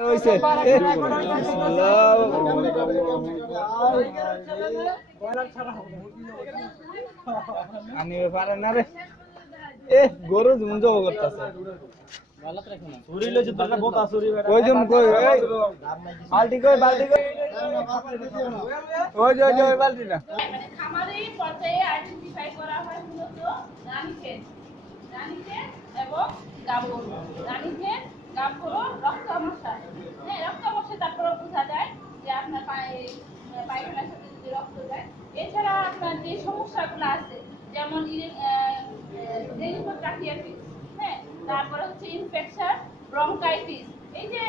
হইছে। এ, আমি পারে না রে। এ গরু যেমন জব করতেছে। কই জন কই এই বালতি কই বালতি কই? ওই যে ওই বালতি না। পর্যায়ে আইডেন্টিফাই করা হয় মূলত রানীক্ষেত। রানীক্ষেত এবং গাভগরু রানীক্ষেত গাভগরু রক্তামশা হ্যাঁ রক্তামশা তারপরে বোঝা যায় যে আপনার পায়ে পায়খানার সাথে যদি রক্ত যায়। এছাড়া আপনার যে সমস্যাগুলো আছে, যেমন রেনিকোট্রাকিয়াটিস হ্যাঁ তারপরে হচ্ছে ইনফেকশন ব্রঙ্কাইটিস এই যে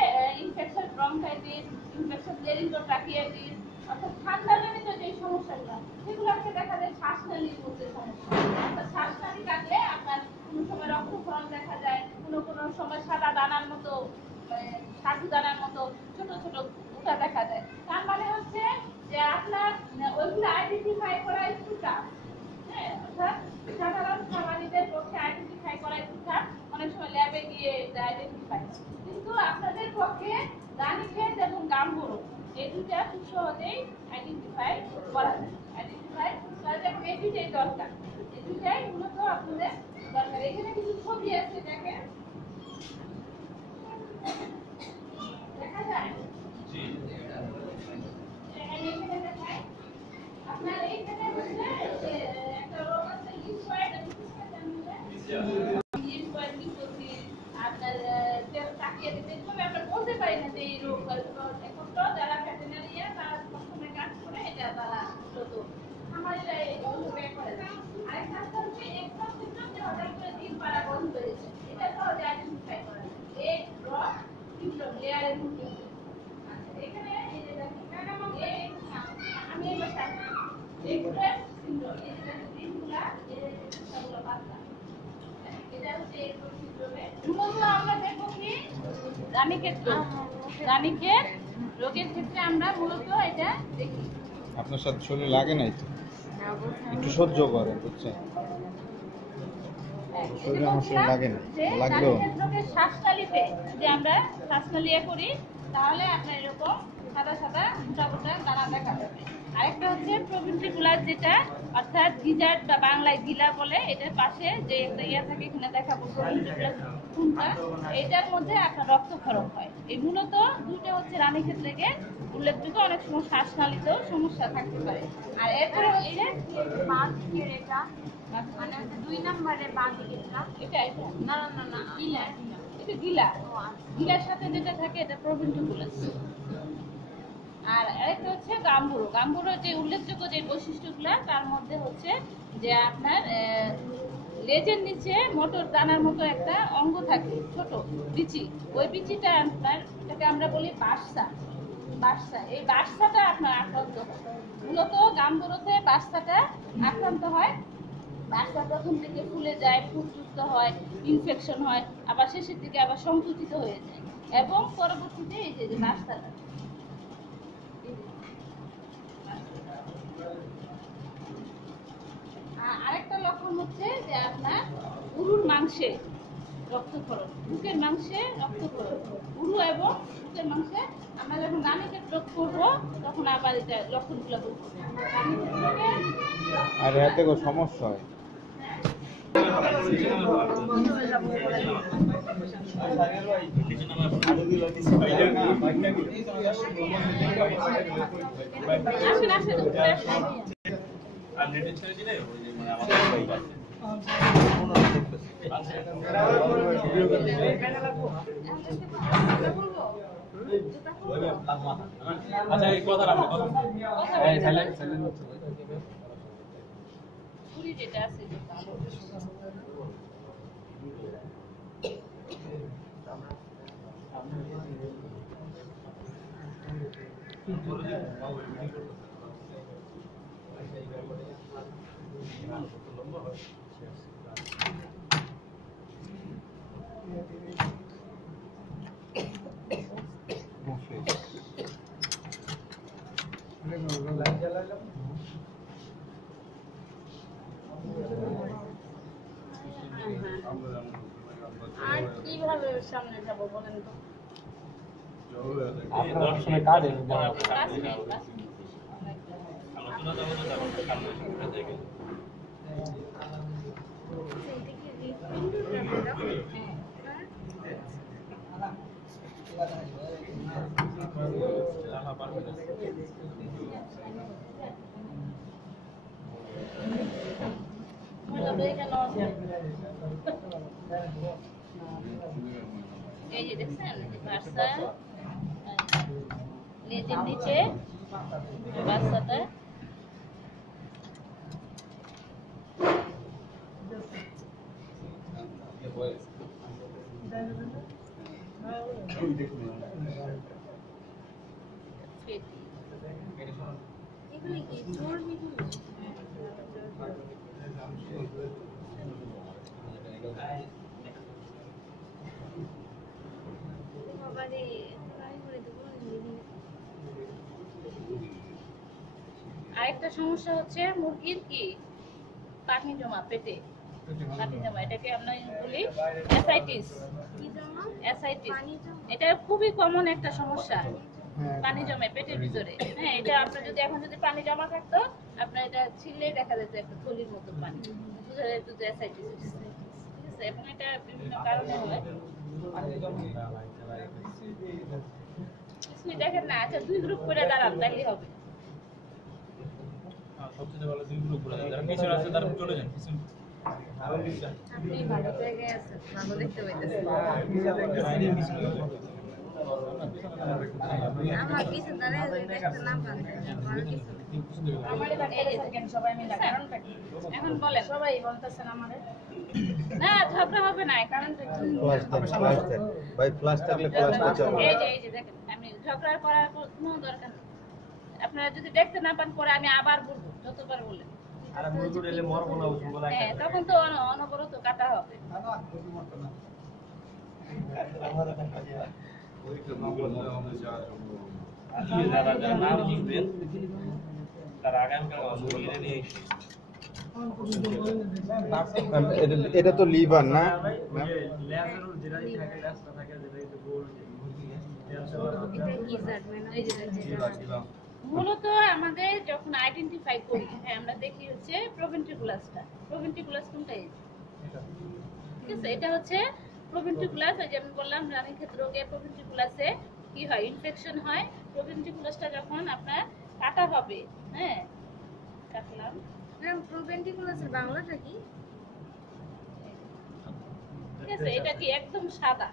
ইনফেকশন ব্রঙ্কাইটিস ইনফেকশন লেরিঙ্গোট্রাকিয়াটিস অর্থাৎ ঠান্ডা জনিত যে সমস্যাগুলো, সেগুলোকে দেখা যায় শ্বাসনালীর মধ্যে সমস্যা। অর্থাৎ শ্বাসনালী কাটলে আপনার কোনো সময় রক্তক্ষরণ দেখা যায় কোনো কোনো সময় সাদা দানার মতো মানে সাধু দানার মতো ছোট ছোট গুটা দেখা যায়। তার মানে হচ্ছে যে আপনার ওইগুলো আইডেন্টিফাই করা একটু টাফ হ্যাঁ অর্থাৎ সাধারণ খামারিদের পক্ষে আইডেন্টিফাই করা একটু টাফ অনেক সময় ল্যাবে গিয়ে আইডেন্টিফাই কিন্তু আপনাদের পক্ষে রানীক্ষেত এবং গাম্বুরু, এই দুটা খুব সহজেই আইডেন্টিফাই করা যায়। আইডেন্টিফাই করা যায় এই দুটাই দরকার এই দুটাই মূলত আপনাদের দরকার। এখানে কিছু ছবি আছে দেখেন। দেখা যায় এখানে এখানে দেখায় আপনার এইখানে হচ্ছে যে একটা রোগ আছে লিম্ফোয়েড লিম্ফোয়েড লিম্ফোসিস আপনার আহ, তেল তাকিয়ে দিতে তবে আমরা বলতে পারি না যে এই রোগ এখন তো যারা ভেটেরিনারিয়া তারা কাজ করে আরেকটা হচ্ছে যে হঠাৎ করে ডিম পাড়া বন্ধ হয়েছে। সহজে আইডেন্টিফাই করা যায় এই সিমটম লেয়ারের মধ্যে আচ্ছা এখানে এই যে দেখেন এই আমি এই পাশে আসি। এইগুলো সিমটম এই যে দেখেন এই যে সবগুলো পাতলা এটা হচ্ছে এই সিমটমে মূলত আমরা দেখব কি? রানীক্ষেত রানীক্ষেত রোগের ক্ষেত্রে আমরা মূলত এটা দেখি। আপনার সাথে শরীর লাগে নাই তো? একটু সহ্য করেন বুঝছেন? শরীরে আমার শরীর লাগে না। লাগলেও শ্বাসনালীতে যদি আমরা শ্বাসনালী করি তাহলে আপনার এরকম সাদা সাদা মোটা মোটা দানা দেখা যাবে আরেকটা হচ্ছে প্রভিন্ট্রিকুলার যেটা অর্থাৎ গিজার্ড বা বাংলায় গিলা বলে এটার পাশে যে একটা ইয়া থাকে এখানে দেখাবো কোনটা? এটার মধ্যে আপনার রক্তক্ষরণ হয়। এই মূলত দুটো হচ্ছে রানীক্ষেত লেগে উল্লেখযোগ্য অনেক সময় শ্বাসনালীতেও সমস্যা থাকতে পারে। আর এরপরে হচ্ছে এটা মানে হচ্ছে দুই নম্বরে বাঁ দিকেরটা এটা এটা? না না না গিলা। এটা গিলা। গিলার সাথে যেটা থাকে এটা প্রভিন্টুকুলাস আর আরেকটা হচ্ছে গাম্বুরো। গাম্বুরো যে উল্লেখযোগ্য যে বৈশিষ্ট্যগুলো, তার মধ্যে হচ্ছে যে আপনার লেজের নিচে মোটর দানার মতো একটা অঙ্গ থাকে, ছোট বিচি। ওই বিচিটা আপনার, এটাকে আমরা বলি বাসা বাসা এই বাসাটা আপনার আক্রান্ত হয়। মূলত গাম্বুরোতে বাসাটা আক্রান্ত হয়। বাসা প্রথম দিকে ফুলে যায় ফুটযুক্ত হয় ইনফেকশন হয়, আবার শেষের দিকে আবার সংকুচিত হয়ে যায়। এবং পরবর্তীতে এই যে যে বাচ্চাটা আ- আরেকটা লক্ষণ হচ্ছে যে আপনার উরুর মাংসে রক্তক্ষরণ বুকের মাংসে রক্তক্ষরণ। উরু এবং বুকের মাংসে আমরা যখন রানীক্ষেত রোগ করব তখন আবার এটা লক্ষণগুলো রোগের আর এতে কোনো সমস্যা হয়? আসেন আসেন। আচ্ছা এই কথা রাখো কথা। আর কীভাবে সামনে যাব বলেন তো? আপনার সময় কাটে পাঁচ মিনিট পাঁচ মিনিট আলোচনা যাব তো তারপর সামনে থেকে না ময়লা বের কেন আছে? এই যে দেখছেন এই যে বাচ্চা লেজের নিচে বাচ্চাটা পেটি। এগুলি আরেকটা সমস্যা হচ্ছে মুরগির কি? পানি জমা পেটে। পানি জমা এটাকে আমরা বলি অ্যাসাইটিস অ্যাসাইটিস এটা খুবই কমন একটা সমস্যা। পানি জমে পেটের ভিতরে। হ্যাঁ এটা আপনার যদি এখন যদি পানি জমা থাকতো আপনার এটা ছিললেই দেখা যেত একটা থলির মতো পানি। বুঝা যেত যে অ্যাসাইটিস ঠিক আছে এবং এটা বিভিন্ন কারণে হয়। দেখেন না আচ্ছা দুই গ্রুপ করে দাঁড়ান তাইলে হবে। সবচেয়ে ভালো দুই গ্রুপ করে যারা পিছনে আছে তারা চলে যান পিছনে। না বলে ঝগড়া হবে না কারণটা কি ফ্লাশ দেন ফ্লাশ দেন ভাই ফ্লাশ থাকলে ফ্লাশটা এই যে এই যে দেখেন, আমি ঝগড়া করার কোনো দরকার আপনারা যদি দেখতে না পান, পরে আমি আবার বলব, যতবার বলেন আর মুরগুর এলে মর বলা উচিত বলা হ্যাঁ তখন তো অন- অনবরত কাটা হবে। মুরগিরে নিয়ে এসে ম্যাম, এটা- এটা তো লিভার না ম্যাম এই মূলত আমাদের যখন আইডেন্টিফাই করি হ্যাঁ আমরা দেখি হচ্ছে প্রোভেন্ট্রিকুলাসটা প্রোভেন্ট্রিকুলাস কোনটা এই ঠিক আছে? এটা হচ্ছে প্রোভেন্ট্রিকুলাস ওই যে আমি বললাম রানী ক্ষেত্র রোগে প্রোভেন্ট্রিকুলাসে কি হয়? ইনফেকশন হয়। প্রোভেন্ট্রিকুলাসটা যখন আপনার কাটা হবে হ্যাঁ কাটলাম। ম্যাম প্রোভেন্টিকুলাসের বাংলাটা কি? ঠিক আছে? এটা কি একদম সাদা?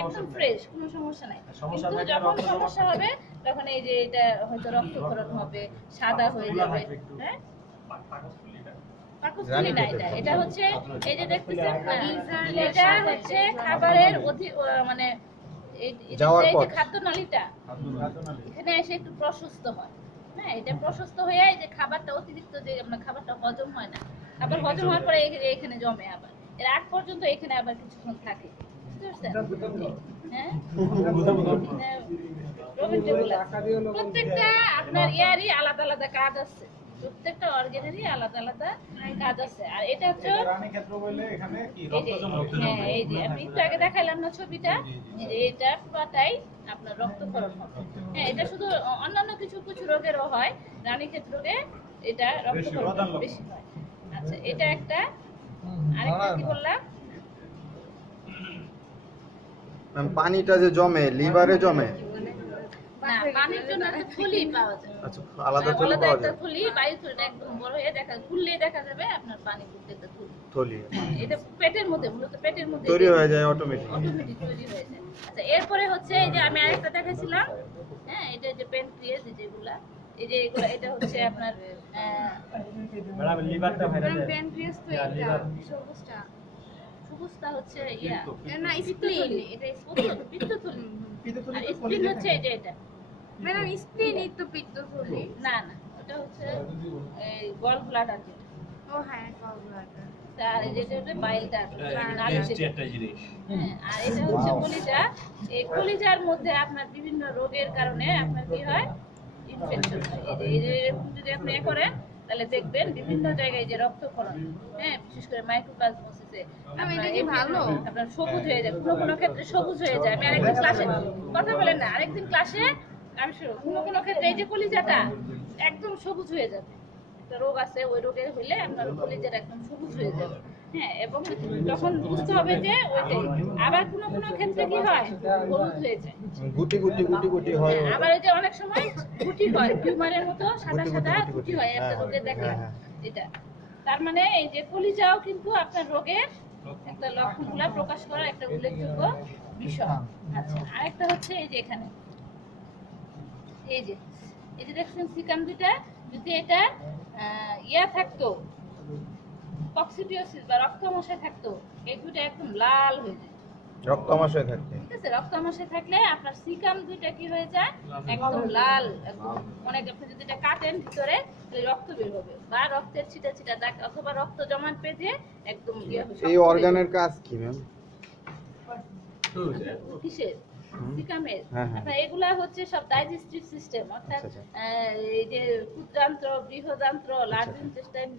একদম ফ্রেশ কোনো সমস্যা নাই। সমস্যা কিন্তু যখন সমস্যা হবে তখন এই যে এটা হয়তো রক্তক্ষরণ হবে সাদা হয়ে যাবে। হ্যাঁ? পাকস্থলী না এটা এটা হচ্ছে এই যে দেখতেছেন এটা হচ্ছে খাবারের অধি- মানে যাওয়ার খাদ্যনালীটা এখানে এসে একটু প্রশস্ত হয়। হ্যাঁ এটা প্রশস্ত হয়ে এই যে খাবারটা অতিরিক্ত যে আমরা খাবারটা হজম হয় না খাবার হজম হওয়ার পরে এখানে- জমে আবার। এর আগ পর্যন্ত এখানে আবার কিছুক্ষণ থাকে। বুঝতে পারছেন। প্রত্যেকটা আপনার ইয়ারই আলাদা আলাদা কাজ আছে। প্রত্যেকটা অর্গেনেরই আলাদা আলাদা কাজ আছে। আর এটা হচ্ছে এই যে হ্যাঁ এই যে আমি একটু আগে দেখাইলাম না ছবিটা। যে এটা পুরাটাই আপনার রক্তক্ষরণ হবে। হ্যাঁ এটা শুধু অন্যান্য কিছু কিছু রোগেরও হয়। রানীক্ষেত রোগে এটা রক্তক্ষরণ বেশি হয়। আচ্ছা এটা একটা। আরেকটা কি বললাম? ম্যাম পানিটা যে জমে লিভারে জমে? না পানির জন্য একটা থলি পাওয়া যায়। আচ্ছা আলাদা হ্যাঁ, থলি পাওয়া যায়? থলি বায়ু থলিটা একদম বড় হয়ে দেখা খুললেই দেখা যাবে আপনার পানি প্রত্যেকটা থলি। থলি। হ্যাঁ, এটা পেটের মধ্যে মূলত পেটের মধ্যে তৈরি হয়ে যায় অটোমেটিক অটোমেটিক তৈরি হয়ে যায়। আচ্ছা এরপরে হচ্ছে এই যে আমি আরেকটা দেখাইছিলাম। হ্যাঁ এটা যে প্যানক্রিয়াস যেগুলা এই যে এগুলা এটা হচ্ছে আপনার আহ, ম্যাডাম লিভারটা ভাইরা প্যানক্রিয়াস তো এটা সবুজটা। হচ্ছে ইয়া। না স্প্লিন এটা পিত্তথলি আর স্প্লিন হচ্ছে এটা ম্যাডাম স্প্লিন এই তো পিত্তথলি না না ওটা হচ্ছে এই গল ব্লাডার যেটা। ও হ্যাঁ আর যেটা হচ্ছে। একটা জিনিস। হ্যাঁ, আর এটা হচ্ছে কলিজা। এই কলিজার মধ্যে আপনার বিভিন্ন রোগের কারণে আপনার কি হয়? ইনফেকশন হয়। এই যে- এরকম যদি আপনি এ করেন তাহলে দেখবেন বিভিন্ন জায়গায় যে রক্তক্ষরণ হ্যাঁ বিশেষ করে মাইক্রোপ্লাজমোসিসে আমি এটা ভালো? আপনার সবুজ হয়ে যায় কোনো কোনো ক্ষেত্রে সবুজ হয়ে যায়। আমি আরেকদিন ক্লাসে কথা বলেন না আরেকদিন ক্লাসে আমি শুরু কোনো কোনো ক্ষেত্রে এই যে কলিজাটা একদম সবুজ হয়ে যাবে। একটা রোগ আছে ওই রোগে হইলে আপনার কলিজাটা একদম সবুজ হয়ে যাবে। হ্যাঁ এবং তখন বুঝতে হবে যে ওইটাই। আবার কোনো কোনো ক্ষেত্রে কি হয়? হলুদ হয়ে যায়। গুটি গুটি গুটি গুটি হয় হ্যাঁ, আবার ওই যে অনেক সময় গুটি হয় টিউমারের মতো সাদা সাদা গুটি। হয় একটা হ্যাঁ, রোগে দেখে। এটা। তার মানে এই যে কলিজাও কিন্তু আপনার রোগের একটা লক্ষণগুলা প্রকাশ করার একটা উল্লেখযোগ্য বিষয়। আচ্ছা আরেকটা হচ্ছে এই যে এখানে। এই যে এই যে দেখছেন সিকাম দুইটা যদি এটা আহ, ইয়া থাকতো কক্সিডিওসিস বা রক্তমশায় থাকতো। এই দুইটা একদম লাল হয়ে যায়। রক্ত আমাশয় থাকে। ঠিক আছে? রক্ত আমাশয় থাকলে আপনার সিকাম দুইটা কি হয়ে যায়? একদম লাল একদম অনেক আপনি যদি এটা কাটেন ভিতরে তাহলে রক্ত বের হবে। বা রক্তের ছিটা ছিটা দাগ অথবা রক্ত জমাট বেঁধে একদম ইয়ে হবে, এই অর্গানের কাজ কি ম্যাম যাবে। সিকামের হ্যাঁ, হ্যাঁ। আপনার এগুলা হচ্ছে সব ডাইজেস্টিভ সিস্টেম অর্থাৎ আচ্ছা, আচ্ছা। এই যে ক্ষুদ্রান্ত্র বৃহদান্ত্র লার্জ ইন্টেস্টাইন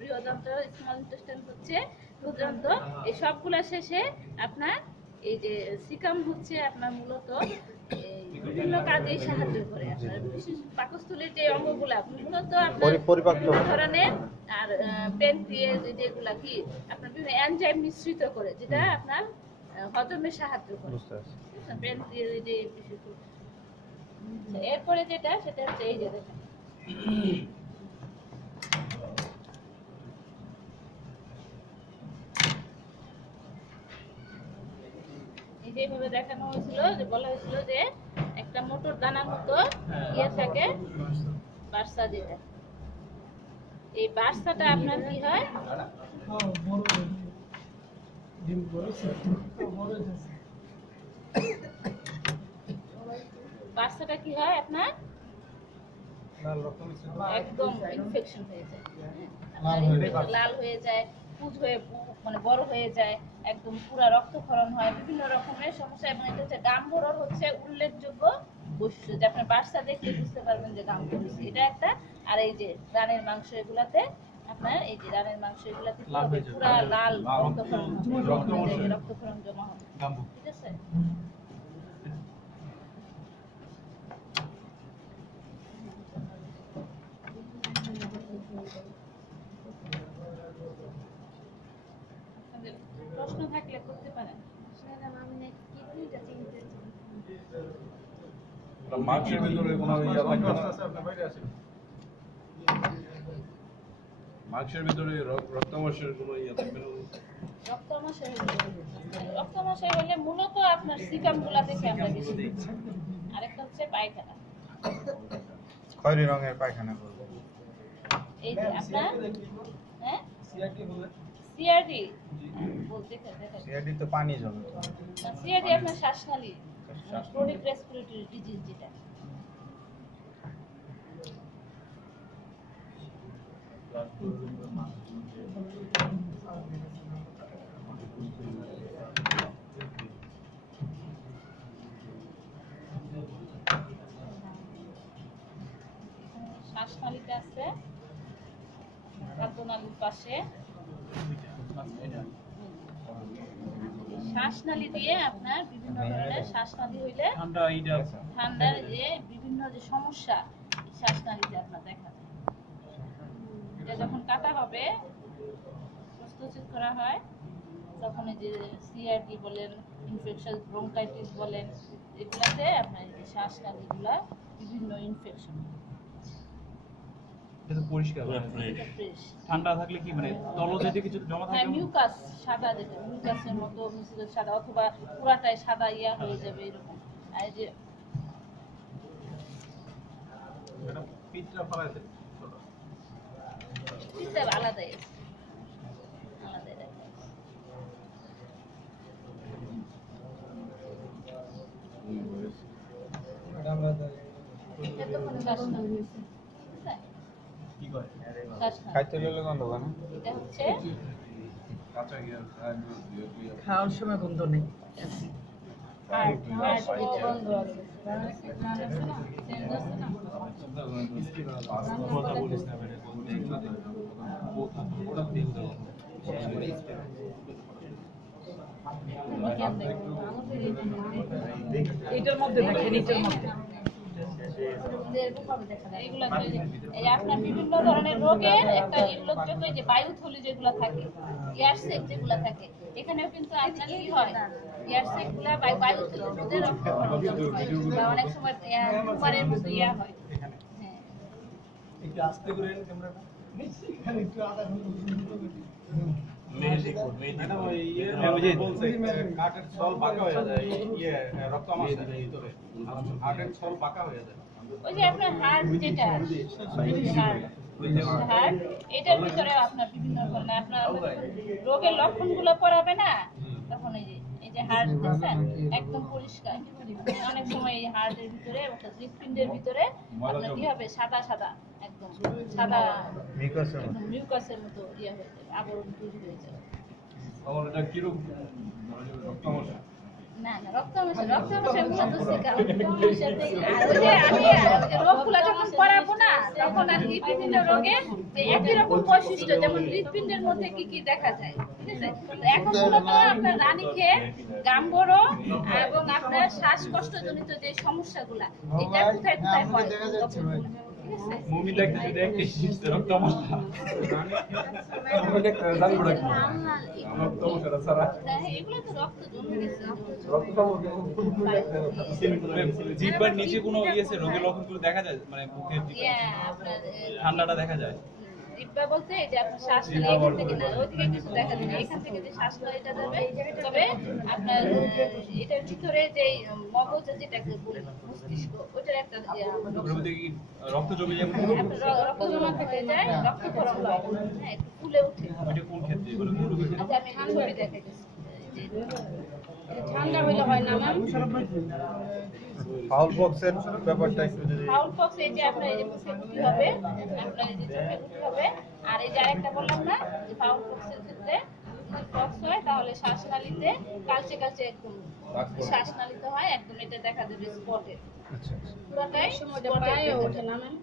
বৃহদান্ত্র স্মল ইন্টেস্টাইন হচ্ছে ক্ষুদ্রান্ত্র। এই সবগুলা শেষে আপনার এই যে সিকাম হচ্ছে আপনার মূলত বিভিন্ন কাজে সাহায্য করে আপনার বিশেষ পাকস্থলীর যে অঙ্গগুলা মূলত আপনার বিভিন্ন ধরনের আর পেনক্রিয়াস যেগুলা কি আপনার বিভিন্ন এনজাইম মিশ্রিত করে যেটা আপনার হজমে সাহায্য করে। এরপরে যেটা সেটা হচ্ছে এই যে দেখেন। এই দেখানো হয়েছিল যে বলা হয়েছিল যে একটা মোটর দানার মতো ইয়ে থাকে বার্সা যেটা। এই বার্সাটা আপনার কি হয়? বার্সাটা কি হয় আপনার? একদম ইনফেকশন হয়ে যায়। লাল হয়ে যায়। পুজ হয়ে মানে বড় হয়ে যায় একদম পুরা রক্তক্ষরণ হয় বিভিন্ন রকমের সমস্যা। এবং এটা হচ্ছে গাম্বরর হচ্ছে উল্লেখযোগ্য বৈশিষ্ট্য যে আপনার বার্সা দেখলে বুঝতে পারবেন যে গাম্বর এটা একটা আর এই যে রানের মাংস এগুলাতে আপনার এই যে রানের মাংস হবে? পুরা লাল রক্তক্ষরণ জমা হবে। ঠিক আছে? প্রশ্ন থাকলে করতে পারেন। মাংসের ভিতরে কোনো ইয়া থাকবে না। মাংসের ভিতরে রক- রক্তমাংসের কোনো ইয়া থাকবে না? রক্তমাশয় হলে মূলত আপনার সিকামগুলা দেখে আমরা বেশি আরেকটা হচ্ছে পায়খানা। খয়েরি রঙের পায়খানা করবে। এই যে আপনার হ্যাঁ? সিআরডি বলতে তো পানি জমে। সিআরডি আপনার শ্বাসনালী ক্রনিক রেসপিরেটরি ডিজিজ যেটা। শ্বাসনালীতে আছে খাদ্যনালীর পাশে। শ্বাসনালী দিয়ে আপনার বিভিন্ন ধরনের শ্বাসনালী হইলে ঠান্ডার যে বিভিন্ন যে সমস্যা শ্বাসনালীতে আপনার দেখা এটা যখন কাটা হবে প্রস্তুত করা হয় তখন এই যে সিআরডি বলেন ইনফেকশন ব্রঙ্কাইটিস বলেন এগুলাতে আপনার এই যে শ্বাসনালীগুলা বিভিন্ন ইনফেকশন এটা পরিষ্কার মানে ফ্রেশ ঠান্ডা থাকলে কি মানে কিছু জমা হ্যাঁ থাকে মিউকাস সাদা যেটা মিউকাসের মতো মিশ্রিত সাদা অথবা পুরাটাই সাদা ইয়া হয়ে যাবে এরকম। আর যে এটা পিঠটা ফালাইতে খায় দুই দুই খাওয়ার সময় গন্ধ নেই। কথা বলিস না ওটা দাও। এটার মধ্যে দেখেন এটার মধ্যে আপনার বিভিন্ন ধরনের রোগের একটা এই যে বায়ুথলি যেগুলো থাকে এয়ারসেক যেগুলো থাকে এখানেও কিন্তু আপনার কি হয় এয়ারসেকগুলা বায়ু বায়ুথলির মধ্যে রক্ত হয় বা অনেক সময় মতো ইয়া হয় হ্যাঁ একটু আস্তে করে ক্যামেরাটা রোগের লক্ষণগুলো পড়াবে না তখন এই যে এই যে হার্ট একদম পরিষ্কার অনেক সময় এই হার্টের ভিতরে হৃৎপিণ্ডের ভিতরে আপনার কি হবে সাদা সাদা একদম সাদা মিকাসের মতো। মিউকাসের মতো ইয়ে হয়ে যাবে আবরণ তৈরি হয়ে যাবে। এটা কীরকম? রক্ত আমার না না রক্তাংশ রক্তাংশের মূলত শিকার আর ওই যে আমি ওই যে রোগগুলো যখন করাবো না তখন আর কি বিভিন্ন রোগের একই রকম বৈশিষ্ট্য যেমন মধ্যে কি কি দেখা যায় ঠিক আছে? এখন মূলত আপনার রানীক্ষেত গাম্বরো এবং আপনার শ্বাসকষ্টজনিত যে সমস্যাগুলা এটা কোথায় কোথায় হয়? মুভি দেখতে যদি একটা রক্ত মশলা আমরা দেখতে জানব না কি লাল লাল একটু রক্ত সারা হ্যাঁ, এগুলো তো রক্ত জমে গেছে রক্ত জিহ্বার নিচে কোনো ইয়ে আছে রোগের লক্ষণগুলো দেখা যায় মানে মুখের ইয়া ঠান্ডাটা দেখা যায় জিহ্বা বলতে এই যে আপনার শ্বাস নালী এখান থেকে না ওইদিকে কিছু দেখা যায় না এখান থেকে যে শ্বাস নালীটা যাবে। তবে আপনার এটার ভিতরে যে মগজ যেটাকে বলি মস্তিষ্ক একটা ওটার মধ্যে রক্ত জমে আপনার র- রক্ত জমা থেকে যায় রক্তক্ষরণ হয় হ্যাঁ একটু ফুলে ক্ষেত্রে? আচ্ছা আমি ছবি দেখাইতেছি ঠান্ডা হইলে হয় না ম্যাম ফাউল বক্সের ব্যাপারটা একটু যদি ফাউল পক্স এই যে আপনার এই যে মুখে গুটি হবে আপনার এই যে চোখে গুটি হবে। আর এই যে আরেকটা বললাম না যে ফাউল পক্সের ক্ষেত্রে যদি পক্স হয় তাহলে শ্বাসনালীতে কালচে কালচে একদম শ্বাসনালীতে হয় একদম এটা দেখা যাবে স্পটে পুরোটাই পায়ে ওঠে না ম্যাম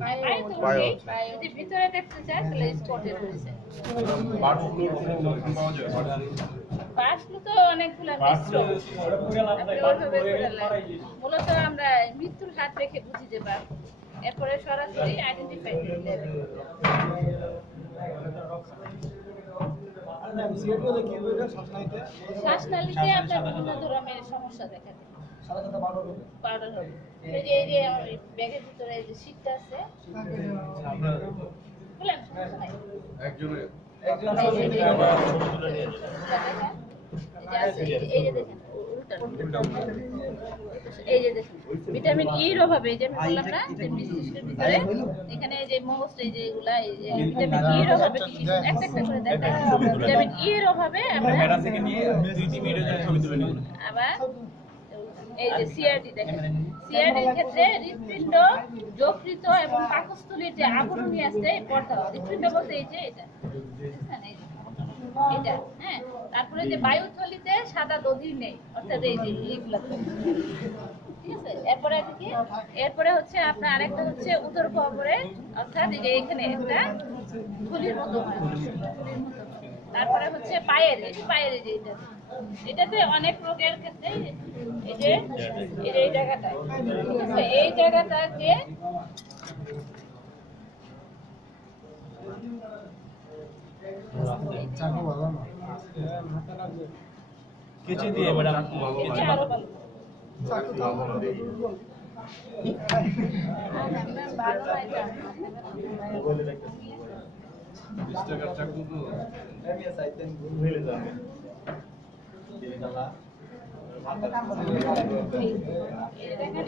পায়ে তো ওঠে। যদি ভিতরে দেখতে চায় তাহলে স্পটে রয়েছে। ফ্লু তো নেন। মূলত আমরা মৃত্যুর হাত রেখে বুঝি যে এরপরে সরাসরি আইডেন্টিফাই শ্বাসনালীতে আপনার বিভিন্ন ধরনের সমস্যা দেখা দেয়। পাউডার হবে। এই যে এই যে ব্যাগের ভিতরে এই যে শীটটা আছে। বলেন সমস্যা নাই। একজনের। এই যে- দেখেন ভিটামিন ই এর অভাবে যে আমি বললাম না যে মস্তিষ্কের ভিতরে এখানে যে মগজ এই যে এগুলা এই যে ভিটামিন ই এর অভাবে কি কি একটা একটা করে দেখেন ভিটামিন ই এর অভাবে আমরা আবার এই যে সিআরডি দেখেন সিআরডির ক্ষেত্রে হৃৎপিণ্ড যকৃত এবং পাকস্থলীর যে আবরণী আছে এই পর্দা হৃৎপিণ্ড বলতে এই যে এটা। এটা হ্যাঁ? তারপরে যে বায়ুথলিতে সাদা দধির নেই, অর্থাৎ এই যে এইগুলা ঠিক আছে? এরপরে কি এরপরে হচ্ছে আপনার আরেকটা হচ্ছে উদর গহ্বরে অর্থাৎ এই যে এখানে একটা থলির মতো তারপরে হচ্ছে পায়ের পায়ের যে এটা। এটাতে অনেক রোগের ক্ষেত্রে এই যে এই যে এই জায়গাটা। এই জায়গাটা যে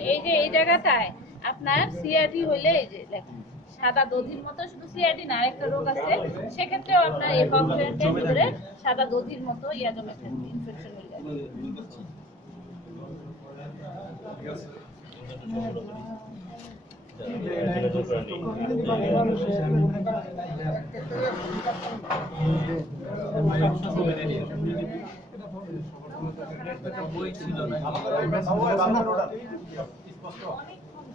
এই যে এই জায়গাটায় আপনার সিআরডি হইলে এই যে দেখেন। সাদা দধির মতো শুধু সিআরডি না আরেকটা রোগ আছে সেক্ষেত্রেও আপনার এই কমপ্লেন্টের ভিতরে সাদা দধির মতো ইয়া জমে ইনফেকশন হয়ে যায়। ঠিক বই ছিল না?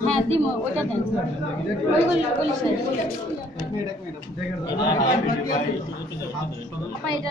হ্যাঁ দিম ওটা দেন। এটা